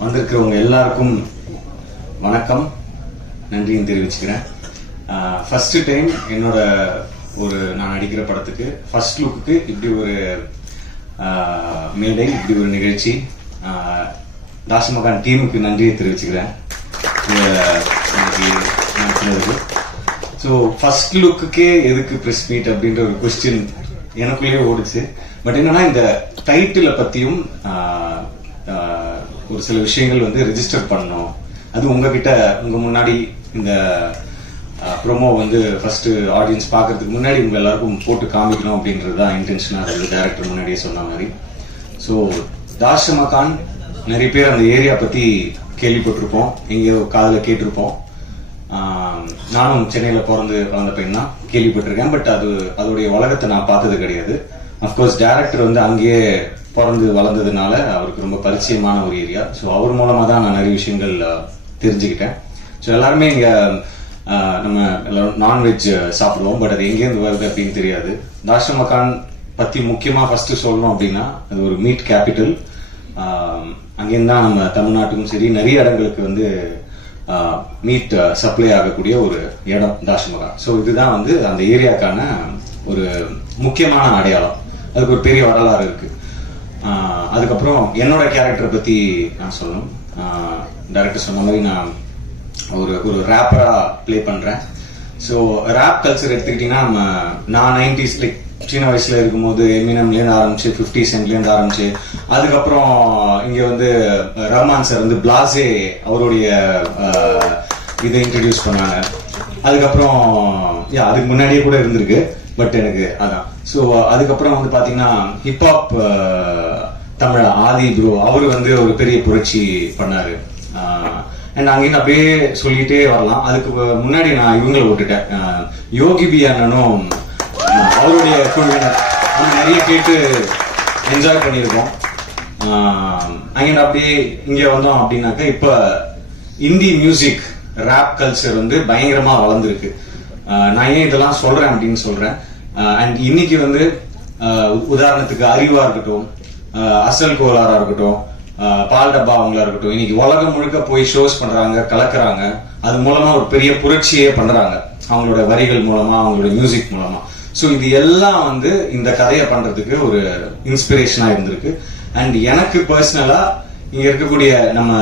வந்திருக்கிறவங்க எல்லாருக்கும் வணக்கம். நன்றியும் தெரிவிச்சுக்கிறேன். ஃபர்ஸ்ட் டைம் என்னோட ஒரு நான் நடிக்கிற படத்துக்கு ஃபர்ஸ்ட் லுக்குக்கு இப்படி ஒரு மேடை இப்படி ஒரு நிகழ்ச்சி. தாசமகான் டீமுக்கு நன்றியை தெரிவிச்சுக்கிறேன். ஸோ ஃபர்ஸ்ட் லுக்குக்கே எதுக்கு ப்ரெஸ் மீட் அப்படின்ற ஒரு கொஸ்டின் எனக்குள்ளேயே ஓடுச்சு. பட் என்னன்னா இந்த டைட்டிலை பத்தியும் ஒரு சில விஷயங்கள் வந்து ரிஜிஸ்டர் பண்ணோம் அது உங்ககிட்ட உங்க முன்னாடி இந்த ப்ரோமோ வந்து ஃபர்ஸ்ட் ஆடியன்ஸ் பார்க்கறதுக்கு முன்னாடி உங்க எல்லாருக்கும் போட்டு காமிக்கணும் அப்படின்றது தான் இன்டென்ஷனாக இருந்தது டேரக்டர் முன்னாடியே சொன்ன மாதிரி. ஸோ தாஷமா கான் நிறைய பேர் அந்த ஏரியா பத்தி கேள்விப்பட்டிருப்போம். எங்கேயோ காதில் கேட்டிருப்போம். நானும் சென்னையில் பிறந்து வளர்ந்த பையன் தான் கேள்விப்பட்டிருக்கேன். பட் அது அதோடைய உலகத்தை நான் பார்த்தது கிடையாது. அஃப்கோர்ஸ் டேரக்டர் வந்து அங்கேயே பிறந்து வளர்ந்ததுனால அவருக்கு ரொம்ப பரிச்சயமான ஒரு ஏரியா. ஸோ அவர் மூலமாக தான் நான் நிறைய விஷயங்கள் தெரிஞ்சுக்கிட்டேன். ஸோ எல்லாருமே இங்கே நம்ம எல்லோரும் நான்வெஜ் சாப்பிடுவோம். பட் அது எங்கேருந்து வருது அப்படின்னு தெரியாது. தாஷ் மக்கான் முக்கியமாக ஃபஸ்ட்டு ஃபர்ஸ்ட் சொல்லணும் அப்படின்னா அது ஒரு மீட் கேபிட்டல் அங்கேருந்து தான் நம்ம தமிழ்நாட்டுக்கும் சரி நிறைய இடங்களுக்கு வந்து மீட் சப்ளை ஆகக்கூடிய ஒரு இடம் தாஷ்மகா ஸோ இதுதான் வந்து அந்த ஏரியாக்கான ஒரு முக்கியமான அடையாளம். அதுக்கு ஒரு பெரிய வரலாறு இருக்குது அதுக்கப்புறம் என்னோட கேரக்டரை பத்தி நான் சொல்லணும். டேரக்டர் சொன்ன மாதிரி நான் ஒரு ஒரு ரேப்பரா ப்ளே பண்றேன். ஸோ ரேப் கல்ச்சர் எடுத்துக்கிட்டீங்கன்னா நம்ம நான் நைன்டிஸ் லைக் சின்ன வயசுல இருக்கும்போது எமினம்லேருந்து ஆரம்பிச்சு ஃபிஃப்டி சென்ட்லேருந்து ஆரம்பிச்சு அதுக்கப்புறம் இங்கே வந்து ரஹ்மான் சார் வந்து பிளாசே அவருடைய இதை இன்ட்ரடியூஸ் பண்ணாங்க. அதுக்கப்புறம் யா அதுக்கு முன்னாடியே கூட இருந்திருக்கு. பட் எனக்கு அதான். ஸோ அதுக்கப்புறம் வந்து பாத்தீங்கன்னா hip hop uh, Tamil Aadhi bro அவரு வந்து ஒரு பெரிய புரட்சி பண்ணாரு. அண்ட் அங்கேருந்து அப்படியே சொல்லிட்டே வரலாம். அதுக்கு முன்னாடி நான் இவங்களை விட்டுட்டேன். யோகி பி அண்ணனும் அவருடைய குழுவினர் நிறைய கேட்டு என்ஜாய் பண்ணியிருக்கோம். அங்கே அப்படியே இங்கே வந்தோம் அப்படின்னாக்கா இப்போ இந்தி மியூசிக் ரேப் கல்ச்சர் வந்து பயங்கரமாக வளர்ந்துருக்கு. நான் ஏன் இதெல்லாம் சொல்கிறேன் அப்படின்னு சொல்கிறேன் அண்ட் இன்னைக்கு வந்து உதாரணத்துக்கு அறிவா இருக்கட்டும் அசல் கோலாரா இருக்கட்டும் பால் டப்பா அவங்களா இருக்கட்டும் இன்னைக்கு உலகம் முழுக்க போய் ஷோஸ் பண்றாங்க கலக்குறாங்க. அது மூலமா ஒரு பெரிய புரட்சியே பண்றாங்க. அவங்களோட வரிகள் மூலமா அவங்களோட மியூசிக் மூலமா. ஸோ இது எல்லாம் வந்து இந்த கதையை பண்றதுக்கு ஒரு இன்ஸ்பிரேஷனா இருந்திருக்கு. அண்ட் எனக்கு பர்சனலா இங்க இருக்கக்கூடிய நம்ம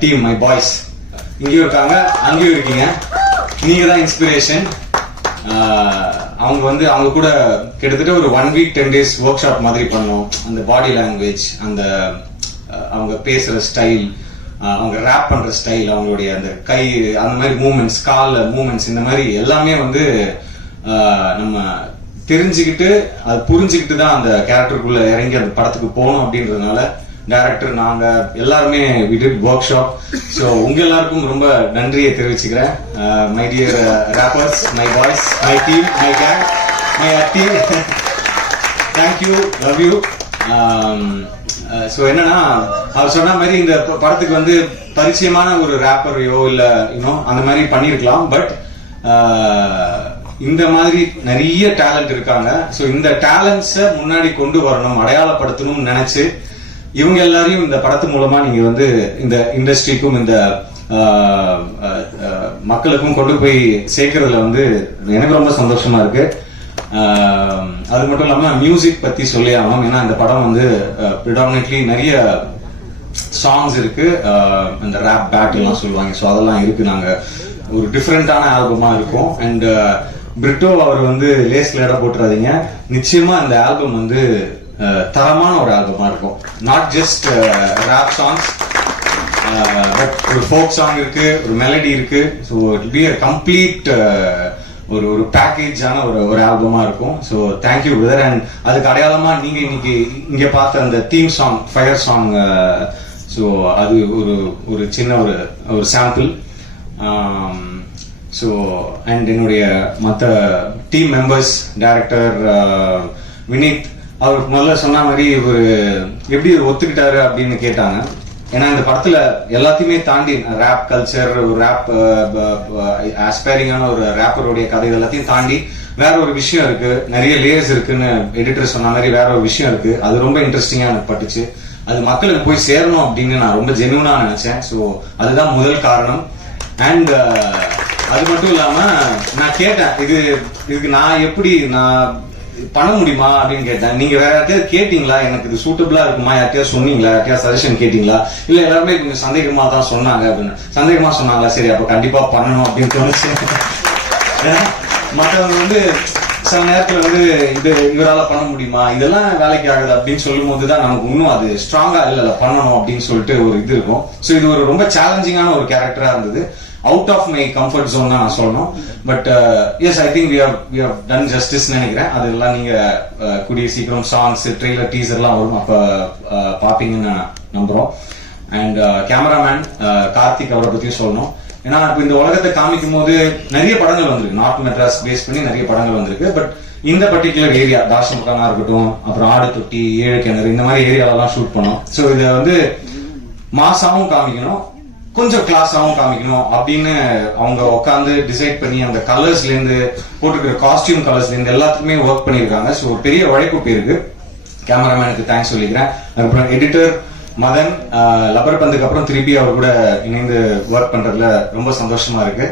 டீம் மை பாய்ஸ் இங்கேயும் இருக்காங்க அங்கேயும் இருக்கீங்க. நீங்க தான் இன்ஸ்பிரேஷன் அவங்க வந்து அவங்க கூட கிட்டத்தட்ட ஒரு one week ten days workshop மாதிரி பண்ணோம். அந்த பாடி லாங்குவேஜ் அந்த அவங்க பேசுற ஸ்டைல் அவங்க ரேப் பண்ற ஸ்டைல் அவங்களுடைய அந்த கை அந்த மாதிரி மூமெண்ட்ஸ் கால மூமெண்ட்ஸ் இந்த மாதிரி எல்லாமே வந்து நம்ம தெரிஞ்சுக்கிட்டு அது புரிஞ்சுக்கிட்டு தான் அந்த கேரக்டருக்குள்ள இறங்கி அந்த படத்துக்கு போகணும் அப்படின்றதுனால டைரக்டர் நாங்க எல்லாருமே we did workshop so உங்க எல்லாருக்கும் ரொம்ப நன்றியை தெரிவிச்சுக்கிறேன். My dear rappers my boys my team my gang my team thank you love you so என்னன்னா அவர் சொன்ன மாதிரி இந்த படத்துக்கு வந்து பரிச்சயமான ஒரு ரேப்பரையோ இல்லை இன்னும் அந்த மாதிரி பண்ணியிருக்கலாம் பட் uh, இந்த மாதிரி நிறைய டேலண்ட் இருக்காங்க. ஸோ இந்த டேலண்ட்ஸை முன்னாடி கொண்டு வரணும் அடையாளப்படுத்தணும்னு நினைச்சு இவங்க எல்லாரையும் இந்த படத்து மூலமா நீங்க வந்து இந்த இண்டஸ்ட்ரிக்கும் இந்த மக்களுக்கும் கொண்டு போய் சேர்க்கறதுல வந்து எனக்கு ரொம்ப சந்தோஷமா இருக்கு. அது மட்டும் இல்லாம மியூசிக் பத்தி சொல்லி ஆகணும் ஏன்னா இந்த படம் வந்து ப்ரிடாமினெட்லி நிறைய சாங்ஸ் இருக்கு. இந்த ரேப் பேட் எல்லாம் சொல்லுவாங்க. ஸோ அதெல்லாம் இருக்கு. நாங்க ஒரு டிஃப்ரெண்டான ஆல்பமா இருக்கும். அண்ட் பிரிட்டோ அவர் வந்து லேஸ்ல இடம் போட்டுறாதீங்க. நிச்சயமா இந்த ஆல்பம் வந்து தரமான ஒரு ஆல்பமா இருக்கும். Not just rap songs but ஒரு ஃபோக் சாங் இருக்கு ஒரு மெலடி இருக்கு. So it be a complete ஒரு ஒரு பேக்கேஜான ஒரு ஒரு ஆல்பமா இருக்கும். ஸோ தேங்க்யூ பிரதர் அண்ட் அதுக்கு அடையாளமா நீங்க இன்னைக்கு இங்க பார்த்த அந்த theme song fire song so அது ஒரு ஒரு சின்ன ஒரு ஒரு சாம்பிள் ஸோ அண்ட் என்னுடைய மற்ற டீம் மெம்பர்ஸ் டைரக்டர் வினீத் அவருக்கு முதல்ல சொன்ன மாதிரி இவர் எப்படி இவர் ஒத்துக்கிட்டாரு அப்படின்னு கேட்டாங்க. ஏன்னா இந்த படத்துல எல்லாத்தையுமே தாண்டி ரேப் கல்ச்சர் ஒரு ரேப் ஆஸ்பைரிங்கான ஒரு ரேப்பருடைய கதை இது எல்லாத்தையும் தாண்டி வேற ஒரு விஷயம் இருக்கு. நிறைய லேயர்ஸ் இருக்குன்னு எடிட்டர் சொன்ன மாதிரி வேற ஒரு விஷயம் இருக்கு. அது ரொம்ப இன்ட்ரெஸ்டிங்கா எனக்கு பட்டுச்சு. அது மக்களுக்கு போய் சேரணும் அப்படின்னு நான் ரொம்ப ஜெனுவனா நினைச்சேன். ஸோ அதுதான் முதல் காரணம். அண்ட் அது மட்டும் இல்லாம நான் கேட்டேன் இது இதுக்கு நான் எப்படி நான் பண்ண முடியுமா அப்படின்னு கேட்டேன். நீங்க வேற யார்ட்டையாவது கேட்டீங்களா? எனக்கு இது சூட்டபிளா இருக்குமா? யார்ட்டையாவது சொன்னீங்களா? யார்ட்டையாவது சஜஷன் கேட்டீங்களா? இல்ல எல்லாருமே கொஞ்சம் சந்தேகமா தான் சொன்னாங்க அப்படின்னு. சந்தேகமா சொன்னாங்களா? சரி அப்ப கண்டிப்பா பண்ணணும் அப்படின்னு தோணுச்சு. ஏன்னா, மத்தவங்க வந்து சில நேரத்துல வந்து இது இவரால பண்ண முடியுமா? இதெல்லாம் வேலைக்கு ஆகுது அப்படின்னு சொல்லும் போதுதான் நமக்கு இன்னும் அது ஸ்ட்ராங்கா இல்ல இல்ல பண்ணணும் அப்படின்னு சொல்லிட்டு ஒரு இது இருக்கும். சோ இது ஒரு ரொம்ப சேலஞ்சிங்கான ஒரு கேரக்டரா இருந்தது. Out of my comfort zone தான் நான் சொல்லணும். But yes I think we have we have done justice நினைக்கிறேன். அதெல்லாம் நீங்க uh, கூடிய சீக்கிரம் சாங்ஸ் ட்ரெய்லர் டீசர்லாம் வரும். அப்ப uh, பாப்பீங்கன்னு நான் நம்புறோம். அண்ட் கேமராமேன் uh, கார்த்திக் அவரை பத்தியும் சொல்லணும். ஏன்னா இப்ப இந்த உலகத்தை காமிக்கும் போது நிறைய படங்கள் வந்திருக்கு. நார்த் மெட்ராஸ் பேஸ் பண்ணி நிறைய படங்கள் வந்திருக்கு. பட் இந்த பர்டிகுலர் ஏரியா தாசமுகானா இருக்கட்டும் அப்புறம் ஆடு தொட்டி ஏழு கிணறு இந்த மாதிரி ஏரியாலலாம் ஷூட் பண்ணோம். ஸோ இதை வந்து மாசாவும் காமிக்கணும். கொஞ்சம் கிளாஸாகவும் காமிக்கணும் அப்படின்னு அவங்க உட்காந்து டிசைட் பண்ணி அந்த கலர்ஸ்லேருந்து போட்டுக்கிற காஸ்டியூம் கலர்ஸ்லேருந்து எல்லாத்துக்குமே ஒர்க் பண்ணியிருக்காங்க. ஸோ ஒரு பெரிய உழைப்பு போயிருக்கு கேமராமேனுக்கு தேங்க்ஸ் சொல்லிக்கிறேன். அதுக்கப்புறம் எடிட்டர் மதன் லப்பர் பந்துக்கு அப்புறம் திருப்பி அவர் கூட இணைந்து ஒர்க் பண்ணுறதுல ரொம்ப சந்தோஷமா இருக்கு.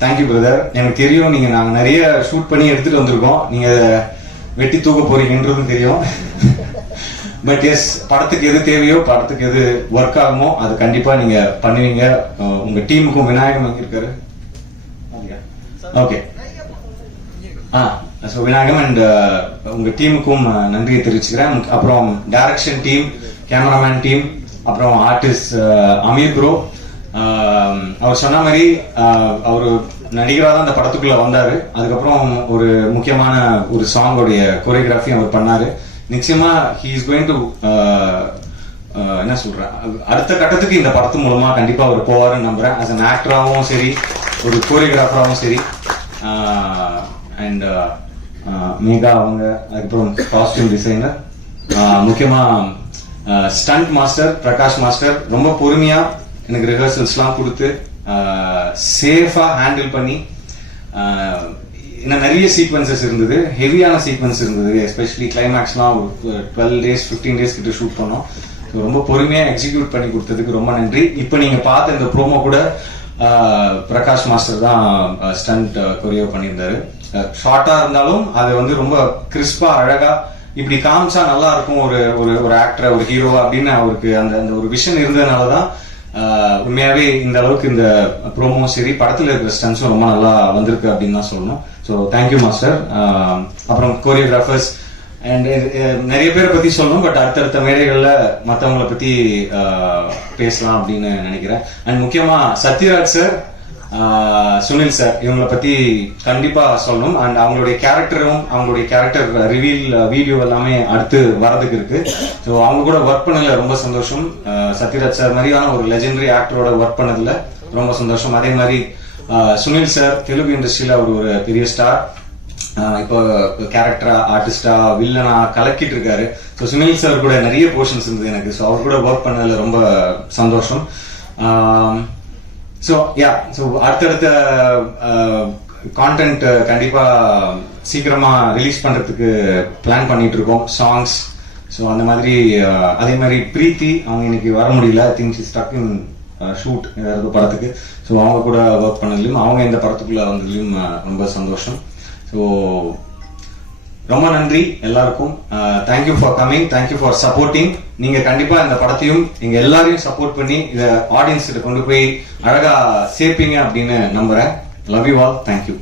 தேங்க்யூ பிரதர் எனக்கு தெரியும் நீங்கள் நாங்கள் நிறைய ஷூட் பண்ணி எடுத்துகிட்டு வந்திருக்கோம். நீங்கள் வெட்டி தூக்க போறீங்கன்றதும் தெரியும். பட் எஸ் படத்துக்கு எது தேவையோ படத்துக்கு எது ஒர்க் ஆகுமோ அது கண்டிப்பா நீங்க பண்ணுவீங்க. உங்க டீமுக்கும் விநாயகம் எங்க இருக்காரு? Okay ah so Vinayagam and உங்க டீமுக்கும் நன்றியை தெரிவிச்சுக்கிறேன். அப்புறம் டைரக்ஷன் டீம் கேமராமேன் டீம் அப்புறம் ஆர்டிஸ்ட் அமீர் ப்ரோ அவர் சொன்ன மாதிரி அவர் நடிகராக தான் அந்த படத்துக்குள்ள வந்தாரு. அதுக்கப்புறம் ஒரு முக்கியமான ஒரு சாங்கோடைய கொரியோகிராஃபி அவர் பண்ணாரு. நிச்சயமா ஹி இஸ் கோயிங் டு என்ன சொல்றேன் அடுத்த கட்டத்துக்கு இந்த படத்து மூலமா கண்டிப்பா அவர் போவாருன்னு நம்புறேன். அஸ் அன் ஆக்டராகவும் சரி ஒரு கோரியோகிராஃபராகவும் சரி. Uh, and Megha uh, uh, அவங்க அதுக்கப்புறம் காஸ்டியூம் டிசைனர் முக்கியமா ஸ்டண்ட் மாஸ்டர் பிரகாஷ் மாஸ்டர் ரொம்ப பொறுமையா எனக்கு ரிஹர்சல்ஸ்லாம் கொடுத்து சேஃபா ஹேண்டில் பண்ணி இன்னும் நிறைய சீக்வன்சஸ் இருந்தது. ஹெவியான சீக்வன்ஸ் இருந்தது. எஸ்பெஷலி கிளைமேக்ஸ்லாம் ஒரு டுவெல் டேஸ் ஃபிஃப்டீன் டேஸ் கிட்ட ஷூட் பண்ணோம். ரொம்ப பொறுமையாக எக்ஸிக்யூட் பண்ணி கொடுத்ததுக்கு ரொம்ப நன்றி. இப்போ நீங்கள் பார்த்த இந்த ப்ரோமோ கூட பிரகாஷ் மாஸ்டர் தான் ஸ்டண்ட் கொரியோ பண்ணியிருந்தாரு. ஷார்ட்டாக இருந்தாலும் அது வந்து ரொம்ப கிறிஸ்பாக அழகாக இப்படி காமிச்சா நல்லா இருக்கும் ஒரு ஒரு ஒரு ஆக்டர் ஒரு ஹீரோ அப்படின்னு அவருக்கு அந்த அந்த ஒரு விஷன் இருந்ததுனால தான் உண்மையாகவே உண்மையாவே இந்த அளவுக்கு இந்த ப்ரோமோ சரி படத்தில் இருக்கிற ஸ்டன்ஸும் ரொம்ப நல்லா வந்திருக்கு அப்படின்னு தான் சொல்லணும். ஸோ தேங்க்யூ மாஸ்டர் அப்புறம் கோரியோகிராஃபர்ஸ் அண்ட் uh, நிறைய பேரை பத்தி சொல்லணும் பட் அடுத்தடுத்த மேடைகளில் மற்றவங்களை பத்தி uh, பேசலாம் அப்படின்னு நினைக்கிறேன். அண்ட் முக்கியமா Sathyaraj sir uh, Sunil sir இவங்கள பத்தி கண்டிப்பா சொல்லணும். அண்ட் அவங்களுடைய கேரக்டரும் அவங்களுடைய கேரக்டர் ரிவீல் வீடியோ எல்லாமே அடுத்து வரதுக்கு இருக்கு. ஸோ அவங்க கூட ஒர்க் பண்ணல ரொம்ப சந்தோஷம். சத்யராஜ் சார் மாதிரியான ஒரு லெஜெண்டரி ஆக்டரோட ஒர்க் பண்ணதுல ரொம்ப சந்தோஷம். அதே மாதிரி சுனில் சார் தெலுங்கு இண்டஸ்ட்ரியில அவர் ஒரு பெரிய ஸ்டார் இப்போ கேரக்டரா ஆர்டிஸ்டா வில்லனா கலக்கிட்டு இருக்காரு. ஸோ சுனில் சார் கூட நிறைய போர்ஷன்ஸ் இருந்தது எனக்கு. ஸோ அவர் கூட ஒர்க் பண்ணதுல ரொம்ப சந்தோஷம். ஸோ யா ஸோ அடுத்தடுத்த கான்டென்ட் கண்டிப்பா சீக்கிரமா ரிலீஸ் பண்றதுக்கு பிளான் பண்ணிட்டு இருக்கோம். சாங்ஸ் ஸோ அந்த மாதிரி அதே மாதிரி பிரீத்தி அவங்க இன்னைக்கு வர முடியல. திங்க் ஸ்டக் இன் ஷூட் ஏதாவது படத்துக்கு. ஸோ அவங்க கூட ஒர்க் பண்ணதுலையும் அவங்க இந்த படத்துக்குள்ள வந்ததுலையும் ரொம்ப சந்தோஷம். ஸோ ரொம்ப நன்றி எல்லாருக்கும். Thank you for coming thank you for supporting நீங்க கண்டிப்பா இந்த படத்தையும் நீங்க எல்லாரையும் சப்போர்ட் பண்ணி இதை ஆடியன்ஸ்கிட்ட கொண்டு போய் அழகா சேர்ப்பீங்க அப்படின்னு நம்புறேன். Love you all thank you